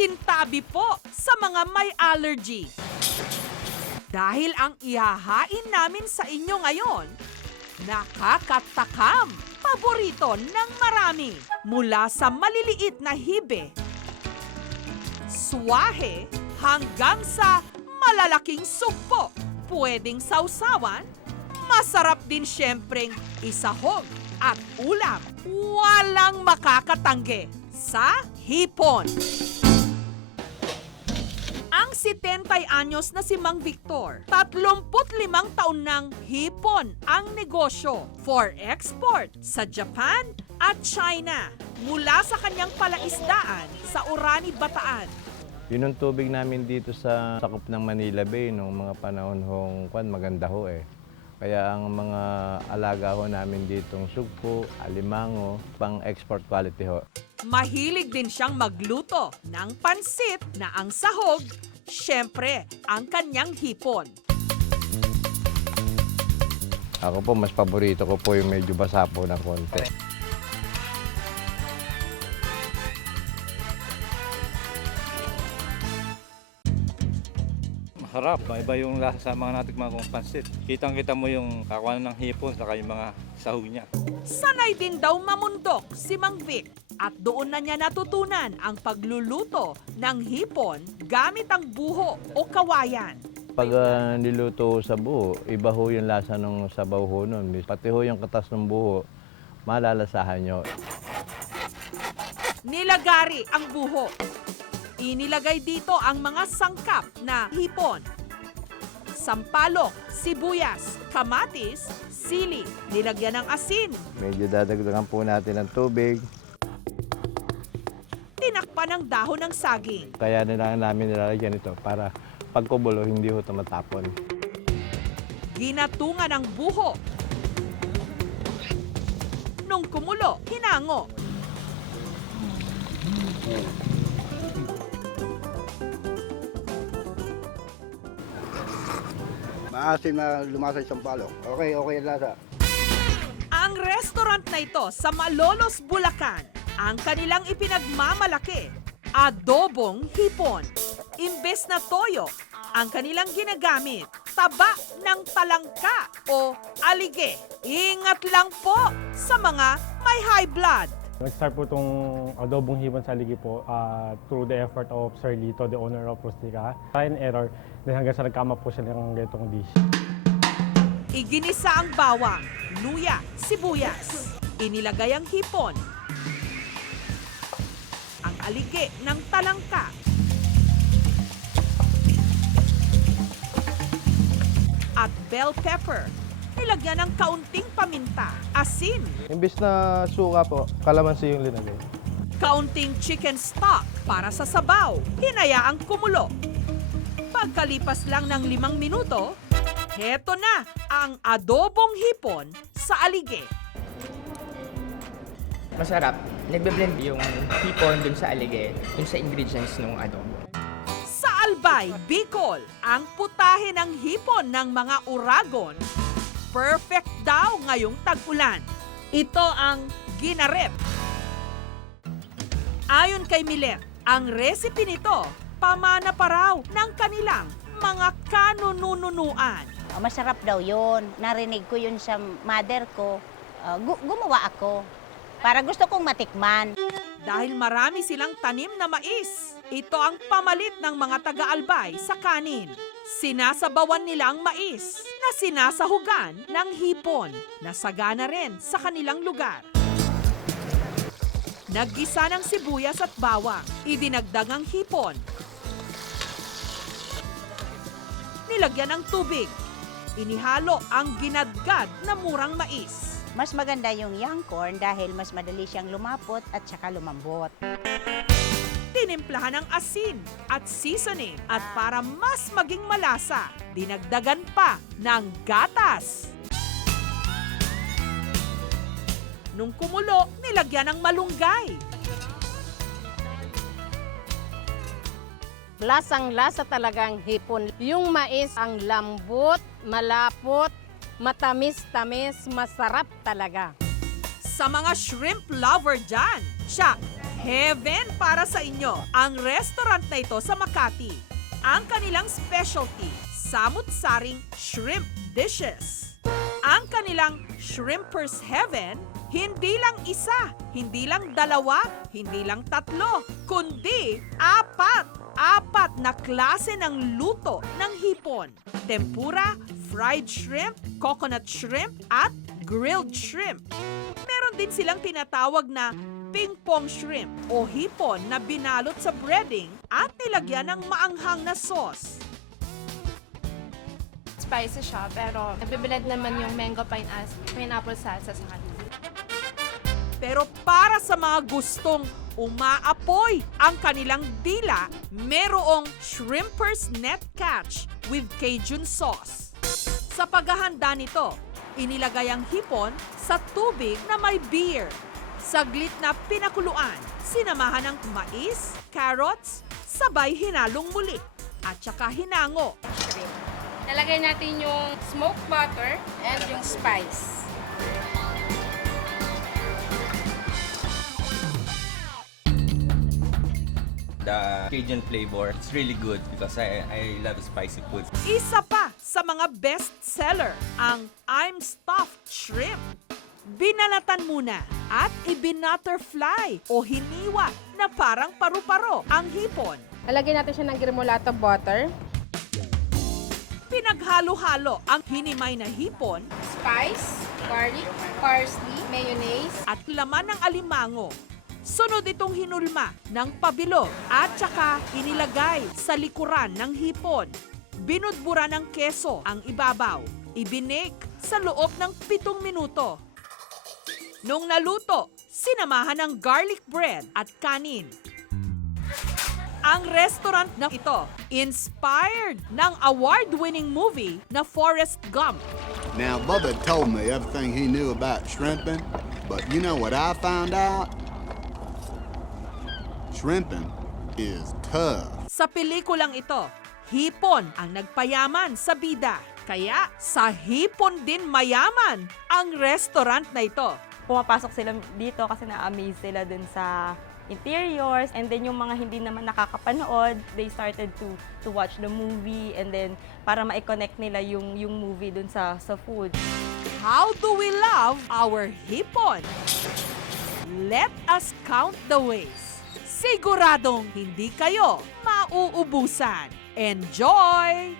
Pasintabi po sa mga may allergy. Dahil ang ihahain namin sa inyo ngayon, nakakatakam, paborito ng marami. Mula sa maliliit na hibe, swahe, hanggang sa malalaking sugpo. Pwedeng sausawan, masarap din syempreng isahog at ulam. Walang makakatanggi sa hipon. Ang 70 anyos na si Mang Victor, 35 taon ng hipon ang negosyo for export sa Japan at China mula sa kanyang palaisdaan sa Orani, Bataan. Yun ang tubig namin dito sa sakop ng Manila Bay noong mga panahon maganda ho eh. Kaya ang mga alaga ho namin ditong sugpo, alimango, pang-export quality ho. Mahilig din siyang magluto ng pansit na ang sahog, syempre ang kanyang hipon. Ako po, mas paborito ko po yung medyo basa po ng konti. Harap, iba yung lasa sa mga natikman kong pansit. Kitang-kita mo yung kakuanan ng hipon saka yung mga sahog niya. Sanay din daw mamundok si Mang Vic at doon na niya natutunan ang pagluluto ng hipon gamit ang buho o kawayan. Pag niluto sa buho, iba ho yung lasa ng sabaw ho nun. Pati ho yung katas ng buho, malalasahan nyo. Nilagari ang buho. Inilagay dito ang mga sangkap na hipon. Sampalok, sibuyas, kamatis, sili. Nilagyan ng asin. Medyo dadagdagan po natin ng tubig. Tinakpan ng dahon ng saging. Kaya namin nilalagyan ito para pagkubulo, hindi ho tumatapon. Ginatungan ng buho. Nung kumulo, hinango. Maasim na lumasa isang palo. Okay ang lasa. Ang restaurant na ito sa Malolos, Bulacan, ang kanilang ipinagmamalaki, adobong hipon. Imbes na toyo, ang kanilang ginagamit, taba ng talangka o alige. Ingat lang po sa mga may high blood. Nag-start po itong adobong hipon sa ligi po through the effort of Sir Lito, the owner of Rustica. Try and error, then hanggang sa nagkama po siya ng ganitong dish. Iginisa ang bawang, luya, sibuyas. Inilagay ang hipon. Ang alige ng talangka. At bell pepper. Nilagyan ng kaunting paminta, asin. Imbis na suka po, kalamansi yung linagay. Kaunting chicken stock para sa sabaw. Hinayaang kumulo. Pagkalipas lang ng 5 minuto, heto na ang adobong hipon sa alige. Masarap. Nagbe-blend yung hipon dun sa alige, dun sa ingredients ng adobo. Sa Albay, Bicol, ang putahe ng hipon ng mga uragon, perfect daw ngayong tag-ulan. Ito ang ginarep. Ayon kay Milet, ang recipe nito, pamana pa raw ng kanilang mga kanununuan. Masarap daw yun. Narinig ko yun sa mother ko. Gumawa ako. Para gusto kong matikman. Dahil marami silang tanim na mais, ito ang pamalit ng mga taga-Albay sa kanin. Sinasabawan nila ang mais na sinasahugan ng hipon na sagana rin sa kanilang lugar. Naggisa ng sibuyas at bawang, idinagdag ang hipon. Nilagyan ng tubig. Inihalo ang ginadgad na murang mais. Mas maganda yung young corn dahil mas madali siyang lumapot at saka lumambot. Tinimplahan ng asin at seasoning at para mas maging malasa, dinagdagan pa ng gatas. Nung kumulo, nilagyan ng malunggay. Lasang-lasa talagang hipon. Yung mais ang lambot, malapot, matamis-tamis, masarap talaga. Sa mga shrimp lover dyan, siya, Heaven para sa inyo ang restaurant na ito sa Makati. Ang kanilang specialty, samut-saring shrimp dishes. Ang kanilang Shrimpers Heaven, hindi lang isa, hindi lang dalawa, hindi lang tatlo, kundi apat na klase ng luto ng hipon. Tempura, fried shrimp, coconut shrimp, at grilled shrimp. Meron din silang tinatawag na ping-pong shrimp o hipon na binalot sa breading at nilagyan ng maanghang na sauce. Spicy siya, pero nabibilad naman yung mango pineapple salsa sa kanila. Pero para sa mga gustong umaapoy ang kanilang dila, merong Shrimpers Net Catch with Cajun sauce. Sa paghahanda nito, inilagay ang hipon sa tubig na may beer. Saglit na pinakuluan, sinamahan ng mais, carrots, sabay hinalong muli, at saka hinango. Nalagay natin yung smoked butter and yung spice. The Cajun flavor, it's really good because I love spicy food. Isa pa sa mga best seller, ang I'm Stuffed Shrimp. Binalatan muna at ibinutterfly o hiniwa na parang paru-paro ang hipon. Lalagyan natin siya ng gremolata butter, Pinaghalo-halo ang hinimay na hipon Spice, garlic, parsley, mayonnaise. at laman ng alimango. Sunod itong hinulma ng pabilog at saka inilagay sa likuran ng hipon. Binudbura ng keso ang ibabaw. Ibinake sa loob ng 7 minuto. Nung naluto, sinamahan ng garlic bread at kanin. Ang restaurant na ito, inspired ng award-winning movie na Forrest Gump. Now, Bubba told me everything he knew about shrimping, but you know what I found out? Shrimping is tough. Sa pelikulang ito, hipon ang nagpayaman sa bida. Kaya sa hipon din mayaman ang restaurant na ito. Pumapasok sila dito kasi na-amaze sila dun sa interiors, and then yung mga hindi naman nakakapanood, they started to watch the movie, and then para ma-connect nila yung movie dun sa food. How do we love our hipon? Let us count the ways. Siguradong hindi kayo mauubusan. Enjoy!